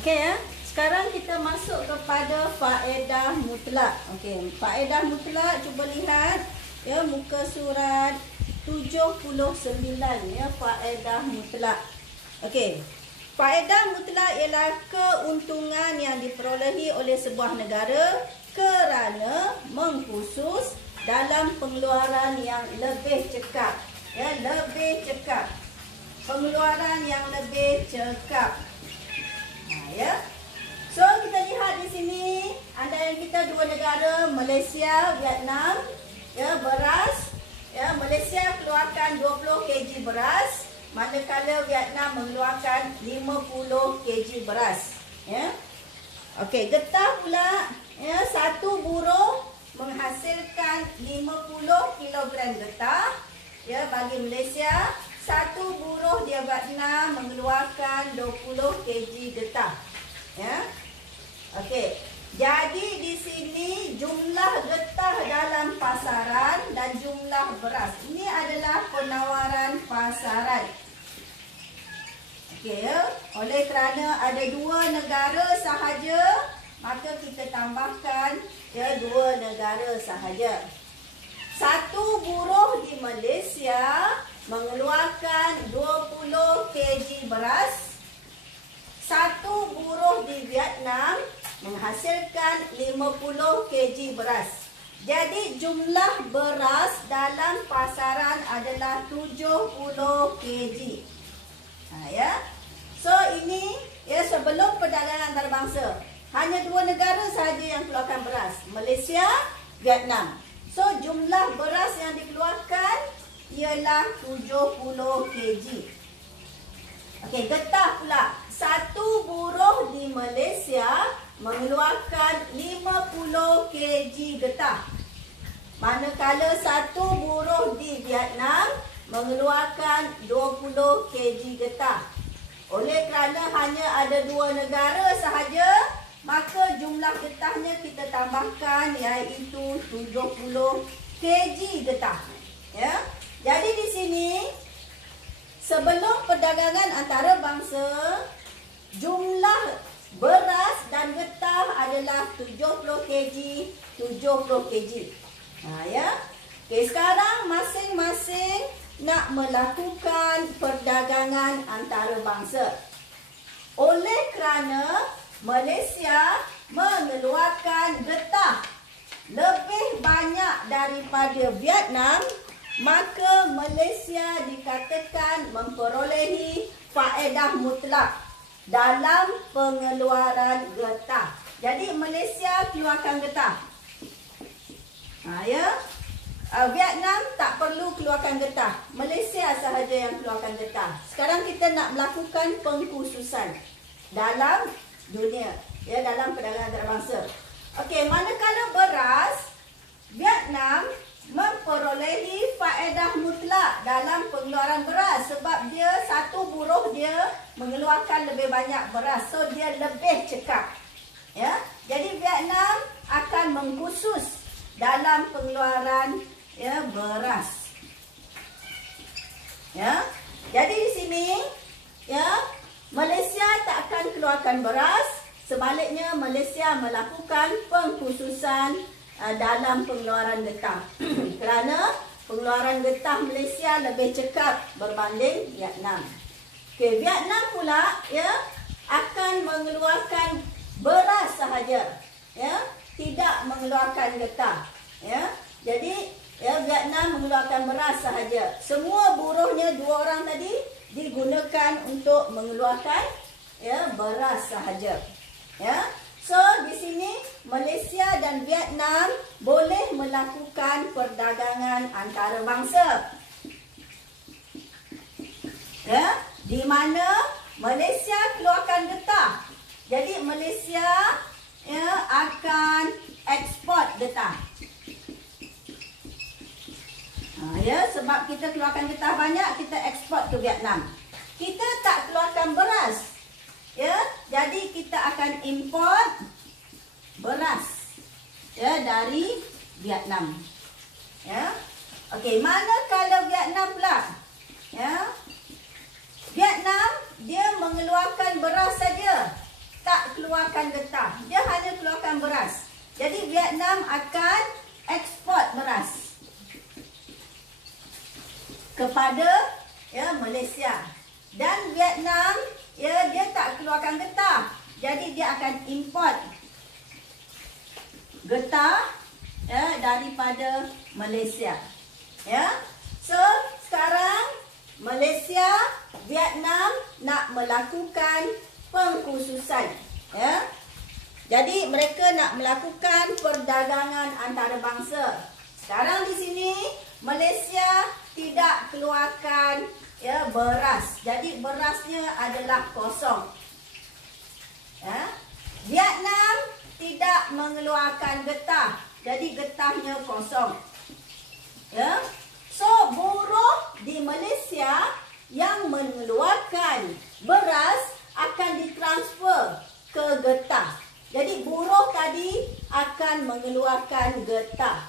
Okey ya. Sekarang kita masuk kepada faedah mutlak. Okey, faedah mutlak cuba lihat ya muka surat 79 ya, faedah mutlak. Okey. Faedah mutlak ialah keuntungan yang diperolehi oleh sebuah negara kerana mengkhusus dalam pengeluaran yang lebih cekap. Ya, lebih cekap. Pengeluaran yang lebih cekap. Ya. So kita lihat di sini antara kita dua negara, Malaysia, Vietnam, ya, beras, ya, Malaysia keluarkan 20 kg beras, manakala Vietnam mengeluarkan 50 kg beras, ya. Okey, getah pula, ya, satu buruh menghasilkan 50 kilogram getah, ya, bagi Malaysia. Satu buruh di Vietnam mengeluarkan 20 kg getah, ya. Okey. Jadi di sini jumlah getah dalam pasaran dan jumlah beras. Ini adalah penawaran pasaran. Okey, ya. Oleh kerana ada dua negara sahaja, maka kita tambahkan ya dua negara sahaja. Satu buruh di Malaysia mengeluarkan 20 kg beras. Satu buruh di Vietnam menghasilkan 50 kg beras. Jadi jumlah beras dalam pasaran adalah 70 kg. Ya. So ini ya sebelum perdagangan antarabangsa. Hanya dua negara sahaja yang keluarkan beras, Malaysia, Vietnam. So jumlah beras yang dikeluarkan ialah 70 kg. Okey, getah pula. Satu buruh di Malaysia mengeluarkan 50 kg getah. Manakala satu buruh di Vietnam mengeluarkan 20 kg getah. Oleh kerana hanya ada dua negara sahaja, maka jumlah getahnya kita tambahkan iaitu 70 kg getah. Ya. Jadi di sini sebelum perdagangan antarabangsa, jumlah beras dan getah adalah 70 kg, 70 kg. Ya. Okey, sekarang masing-masing nak melakukan perdagangan antarabangsa. Oleh kerana Malaysia mengeluarkan getah lebih banyak daripada Vietnam, maka Malaysia dikatakan memperolehi faedah mutlak dalam pengeluaran getah. Jadi Malaysia keluarkan getah. Ya. Vietnam tak perlu keluarkan getah. Malaysia sahaja yang keluarkan getah. Sekarang kita nak melakukan pengkhususan dalam dunia, ya, dalam perdagangan antarabangsa. Okey, manakala beras, Vietnam memperolehi faedah mutlak dalam pengeluaran beras sebab dia satu buruh dia mengeluarkan lebih banyak beras, so dia lebih cekap. Ya, jadi Vietnam akan mengkhusus dalam pengeluaran ya beras. Ya, jadi di sini ya Malaysia tak akan keluarkan beras, sebaliknya Malaysia melakukan pengkhususan dalam pengeluaran getah. Kerana pengeluaran getah Malaysia lebih cekap berbanding Vietnam. Okey, Vietnam pula ya akan mengeluarkan beras sahaja, ya, tidak mengeluarkan getah, ya. Jadi ya Vietnam mengeluarkan beras sahaja. Semua buruhnya dua orang tadi digunakan untuk mengeluarkan ya beras sahaja. Ya. So di sini Malaysia dan Vietnam boleh melakukan perdagangan antarabangsa. Ya, di mana Malaysia keluarkan getah. Jadi Malaysia ya akan ekspor getah. Ya, sebab kita keluarkan getah banyak, kita ekspor ke Vietnam. Kita tak keluarkan beras. Ya, jadi kita akan import beras ya dari Vietnam. Ya. Okey, manakala Vietnam pula? Ya. Vietnam dia mengeluarkan beras saja. keluarkan getah. Dia hanya keluarkan beras. Jadi Vietnam akan ekspor beras kepada Malaysia. Dan Vietnam dia tak keluarkan getah. Jadi dia akan import getah daripada Malaysia. So sekarang Malaysia, Vietnam nak melakukan pengkhususan. Jadi mereka nak melakukan perdagangan antarabangsa. Sekarang di sini Malaysia tidak keluarkan beras. Jadi berasnya adalah kosong. Vietnam tidak mengeluarkan getah. Jadi getahnya kosong. So buruh di Malaysia yang mengeluarkan beras akan ditransfer ke getah. Jadi buruh tadi akan mengeluarkan getah.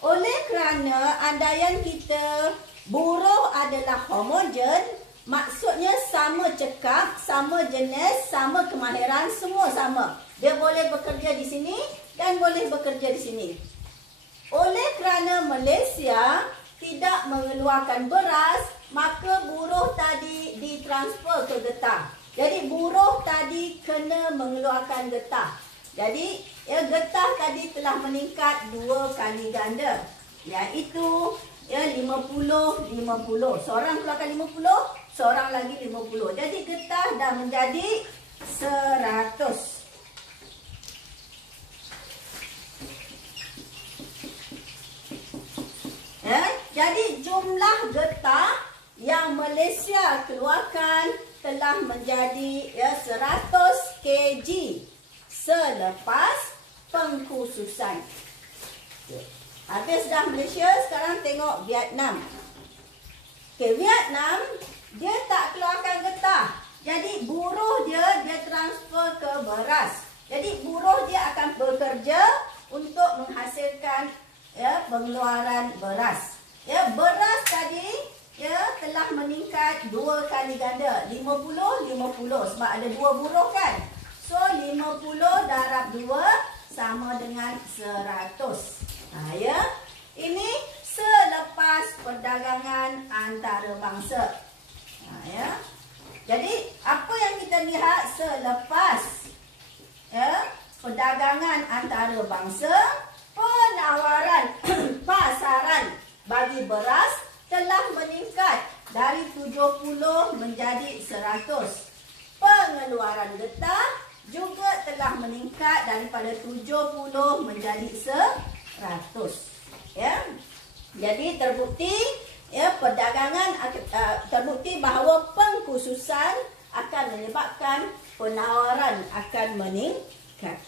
Oleh kerana andaian kita buruh adalah homogen, maksudnya sama cekap, sama jenis, sama kemahiran, semua sama. Dia boleh bekerja di sini dan boleh bekerja di sini. Oleh kerana Malaysia tidak mengeluarkan beras, maka buruh tadi ditransfer ke getah. Jadi buruh tadi kena mengeluarkan getah. Jadi getah tadi telah meningkat 2 kali ganda, iaitu 50-50. Seorang keluarkan 50, seorang lagi 50. Jadi getah dah menjadi 100. Jadi jumlah getah yang Malaysia keluarkan telah menjadi 100 kg selepas pengkhususan. Habis dah Malaysia, sekarang tengok Vietnam. Vietnam dia tak keluarkan getah. Jadi buruh dia transfer ke beras. Jadi buruh dia akan bekerja untuk menghasilkan pengeluaran beras. Beras tadi telah meningkat 2 kali ganda, 50-50 sebab ada 2 buruh kan. So 50 darab 2 sama dengan 100. Ini selepas perdagangan antarabangsa. Jadi apa yang kita lihat selepas perdagangan antarabangsa, penawaran pasaran bagi beras telah meningkat dari 70 menjadi 100. Pengeluaran getah juga telah meningkat daripada 70 menjadi 100. Jadi terbukti perdagangan terbukti bahawa pengkhususan akan menyebabkan penawaran akan meningkat.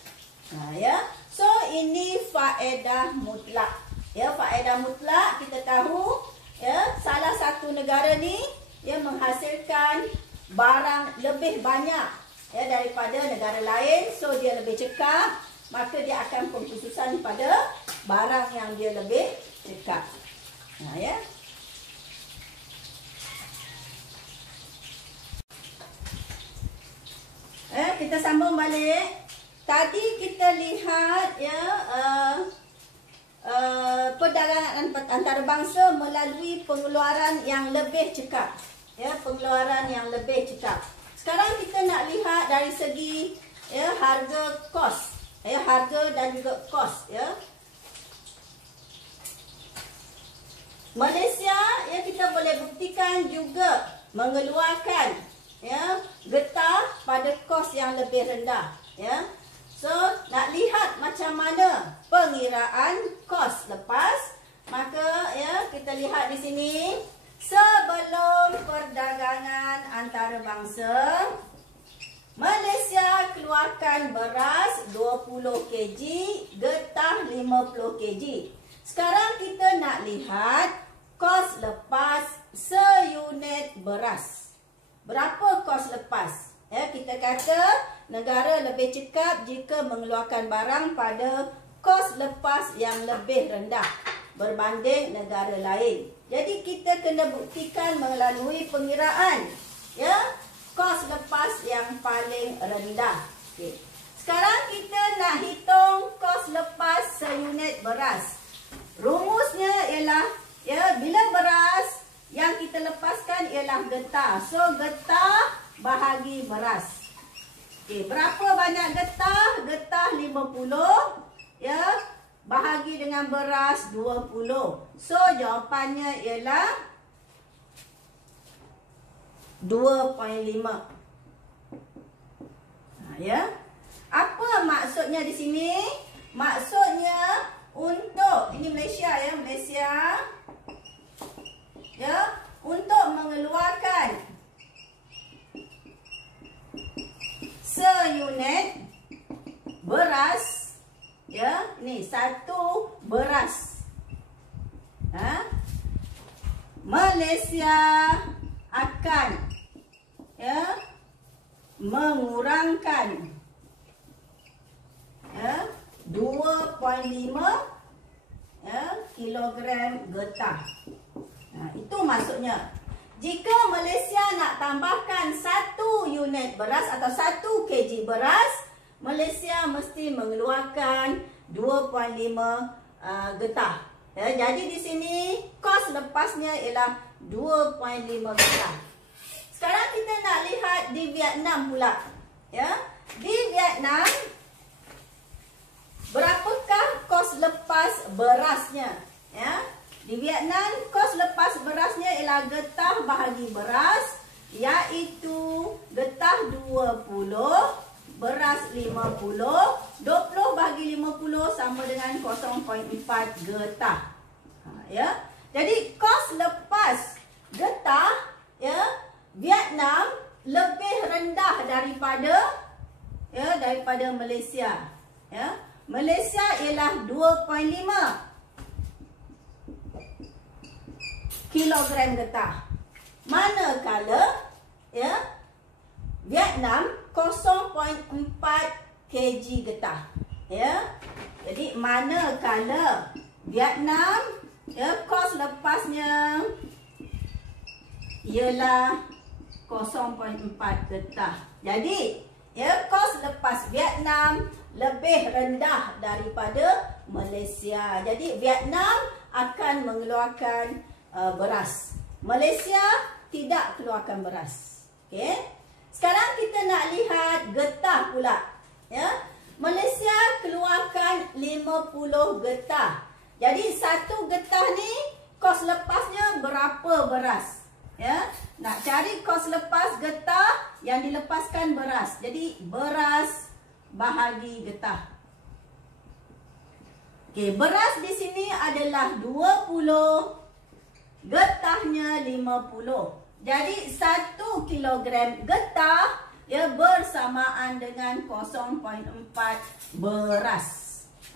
So ini faedah mutlak. Faedah mutlak kita tahu salah satu negara ni menghasilkan barang lebih banyak daripada negara lain, so dia lebih cekap, maka dia akan pengkhususan pada barang yang dia lebih cekap. Kita sambung balik. Tadi kita lihat perdagangan antarabangsa melalui pengeluaran yang lebih cekap. Pengeluaran yang lebih cekap. Sekarang kita nak lihat dari segi harga kos. Harga dan juga kos. Malaysia kita boleh buktikan juga mengeluarkan getah pada kos yang lebih rendah. So nak lihat macam mana pengiraan kos lepas, maka kita lihat di sini. Sebelum perdagangan antarabangsa, Malaysia keluarkan beras 20 kg, getah 50 kg. Sekarang kita nak lihat kos lepas seunit beras. Berapa kos lepas? Kita kata negara lebih cekap jika mengeluarkan barang pada kos lepas yang lebih rendah berbanding negara lain. Jadi kita kena buktikan melalui pengiraan kos lepas yang paling rendah. Sekarang kita nak hitung kos lepas seunit beras. Rumusnya ialah bila beras yang kita lepaskan ialah getah. So getah bahagi beras. Okey, berapa banyak getah? Getah 50 bahagi dengan beras 20. So jawapannya ialah 2.5. Apa maksudnya di sini? Maksudnya untuk ini Malaysia Malaysia untuk mengeluarkan seunit beras ni satu beras. Malaysia akan mengurangkan 2.5 kilogram getah. Itu maksudnya. Jika Malaysia nak tambahkan 1 unit beras atau 1 kg beras, Malaysia mesti mengeluarkan 2.5 getah. Jadi di sini kos lepasnya ialah 2.5 getah. Sekarang kita nak lihat di Vietnam pula. Di Vietnam berapakah kos lepas berasnya? Di Vietnam kos lepas berasnya ialah getah bahagi beras, iaitu getah 20, beras 50, 20 bahagi 50 sama dengan 0.4 getah. Jadi kos lepas getah Vietnam lebih rendah daripada Malaysia. Malaysia ialah 2.5 kilogram getah. Manakala Vietnam 0.4 kg getah. Jadi manakala Vietnam kos lepasnya ialah 0.4 getah. Jadi kos lepas Vietnam lebih rendah daripada Malaysia. Jadi Vietnam akan mengeluarkan beras. Malaysia tidak keluarkan beras. Okey. Sekarang kita nak lihat getah pula. Malaysia keluarkan 50 getah. Jadi satu getah ni kos lepasnya berapa beras? Nak cari kos lepas getah yang dilepaskan beras. Jadi beras bahagi getah. Okey, beras di sini adalah 20, getahnya 50. Jadi 1 kilogram getah bersamaan dengan 0.4 beras.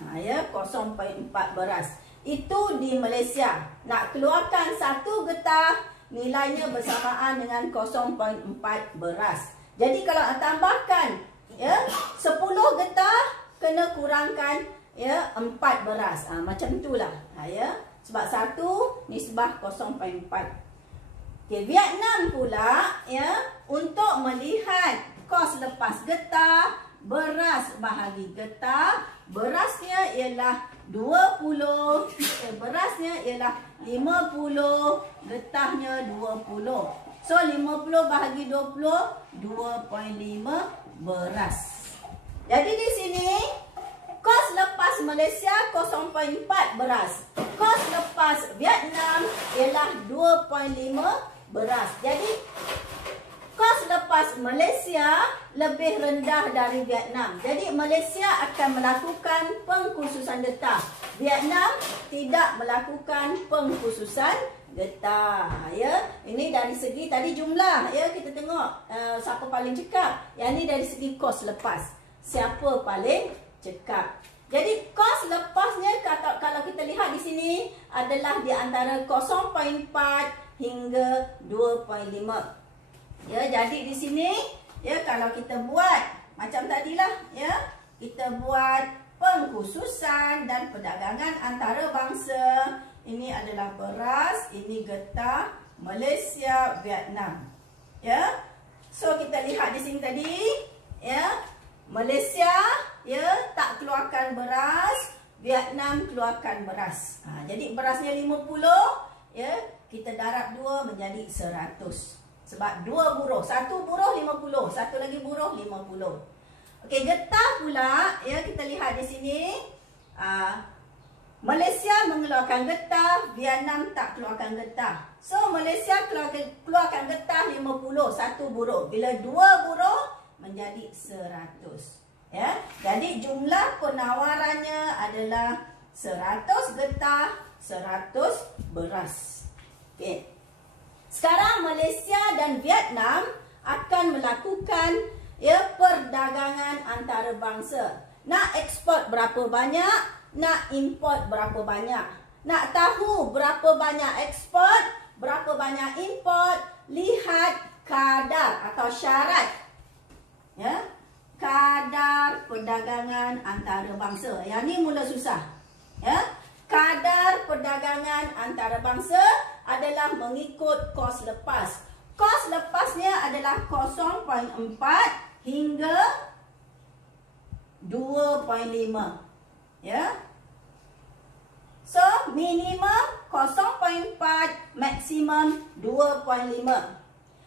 0.4 beras. Itu di Malaysia. Nak keluarkan 1 getah, nilainya bersamaan dengan 0.4 beras. Jadi kalau nak tambahkan 10 getah, kena kurangkan 4 beras. Macam itulah. Sebab 1 nisbah 0.4. Okay, Vietnam pula untuk melihat kos lepas getah, beras bahagi getah, berasnya ialah 20, berasnya ialah 50, getahnya 20. So 50 bahagi 20, 2.5 beras. Jadi di sini kos lepas Malaysia 0.4 beras. Kos lepas Vietnam ialah 2.5 beras. Jadi kos lepas Malaysia lebih rendah dari Vietnam. Jadi Malaysia akan melakukan pengkhususan getah. Vietnam tidak melakukan pengkhususan getah. Ini dari segi tadi jumlah. Kita tengok siapa paling cekap. Yang ini dari segi kos lepas. Siapa paling cekap. Jadi kos lepasnya kalau kita lihat di sini adalah di antara 0.4 hingga 2.5. Jadi di sini kalau kita buat macam tadilah kita buat pengkhususan dan perdagangan antara bangsa. Ini adalah beras, ini getah, Malaysia, Vietnam. So kita lihat di sini tadi Malaysia ya tak keluarkan beras, Vietnam keluarkan beras. Jadi berasnya 50 ya, kita darab 2 menjadi 100. Sebab 2 buruh, 1 buruh 50, satu lagi buruh 50. Okey, getah pula ya, kita lihat di sini. Malaysia mengeluarkan getah, Vietnam tak keluarkan getah. So Malaysia keluarkan getah 50, satu buruh. Bila 2 buruh menjadi 100. Ya. Jadi jumlah penawarannya adalah 100 getah, 100 beras. Okey. Sekarang Malaysia dan Vietnam akan melakukan ya perdagangan antarabangsa. Nak ekspor berapa banyak, nak import berapa banyak. Nak tahu berapa banyak ekspor, berapa banyak import, lihat kadar atau syarat. Ya, kadar perdagangan antarabangsa. Yang ni mula susah. Ya, kadar perdagangan antarabangsa adalah mengikut kos lepas. Kos lepasnya adalah 0.4 hingga 2.5. Ya. So, minimum 0.4, maksimum 2.5.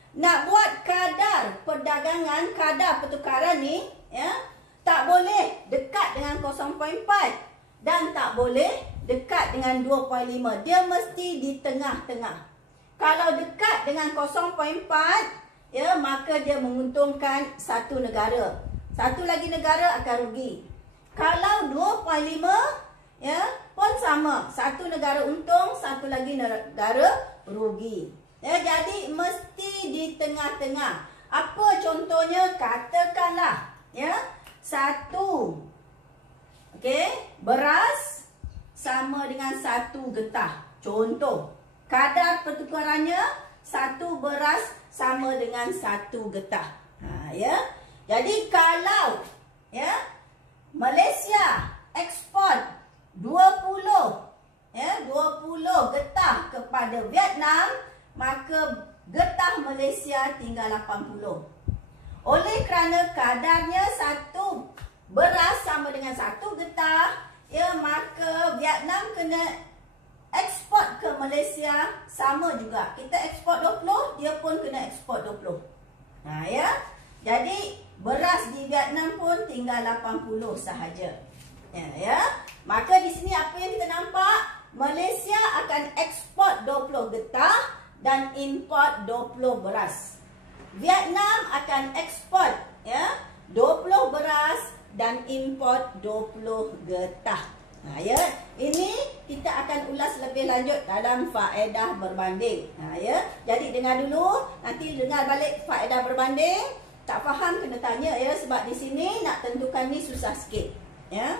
Nak buat kadar perdagangan, kadar pertukaran ni, ya, tak boleh dekat dengan 0.4 dan tak boleh dekat dengan 2.5. Dia mesti di tengah-tengah. Kalau dekat dengan 0.4, ya, maka dia menguntungkan satu negara. Satu lagi negara akan rugi. Kalau 2.5, ya, pun sama. Satu negara untung, satu lagi negara rugi. Ya, jadi mesti di tengah-tengah. Apa contohnya? Katakanlah ya, 1 beras sama dengan 1 getah. Contoh, kadar pertukarannya 1 beras sama dengan 1 getah. Ya. Jadi kalau ya, Malaysia ekspor 20 getah kepada Vietnam, maka getah Malaysia tinggal 80. Oleh kerana kadarnya 1 beras sama dengan 1 getah, ya, maka Vietnam kena ekspor ke Malaysia sama juga. Kita ekspor 20, dia pun kena ekspor 20. Ya. Jadi beras di Vietnam pun tinggal 80 sahaja. Ya. Maka di sini apa yang kita nampak? Malaysia akan ekspor 20 getah dan import 20 beras. Vietnam akan ekspor ya 20 beras dan import 20 getah. Ya, ini kita akan ulas lebih lanjut dalam faedah berbanding. Ya, jadi dengar dulu, nanti dengar balik faedah berbanding. Tak faham kena tanya ya, sebab di sini nak tentukan ni susah sikit. Ya.